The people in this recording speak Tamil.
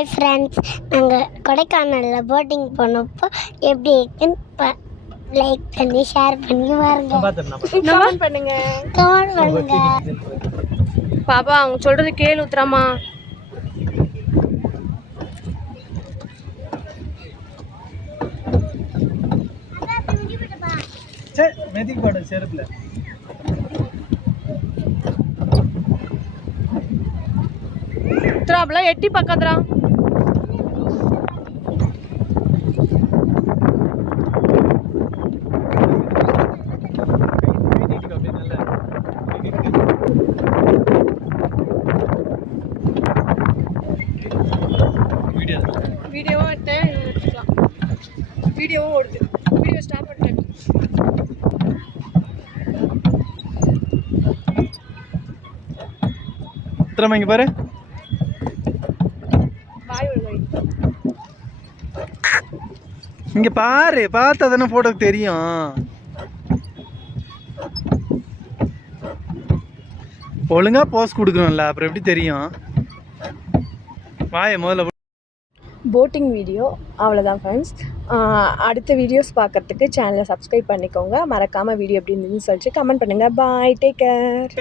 ஹாய் ஃப்ரெண்ட்ஸ், நாங்கள் கொடைக்கானலில் போட்டிங் போனப்போ எப்படி இருக்குன்னு லைக் பண்ணி ஷேர் பண்ணி கமெண்ட் பண்ணுங்க. பாப்பா அவங்க சொல்றது கேளு உத்தரமா. உத்தராப்ல எட்டி பக்கத்துறா. வீடியோவும் எடுத்தேன், எடுத்துக்கலாம். வீடியோவும் ஓடுது. வீடியோ ஸ்டாப் பண்ணிட்டேன். இங்க பாரு, இங்க பாரு, பார்த்தா தானே போட்டோ தெரியும். ஒழுங்கா போஸ் கொடுக்கணும்ல, அப்புறம் எப்படி தெரியும்? வாய முதல்ல. போட்டிங் வீடியோ அவ்வளோதான் ஃப்ரெண்ட்ஸ். அடுத்த வீடியோஸ் பார்க்குறதுக்கு சேனலை சப்ஸ்கிரைப் பண்ணிக்கோங்க. மறக்காமல் வீடியோ எப்படி இருந்துன்னு சொல்லிட்டு கமெண்ட் பண்ணுங்கள். பாய், டேக் கேர்.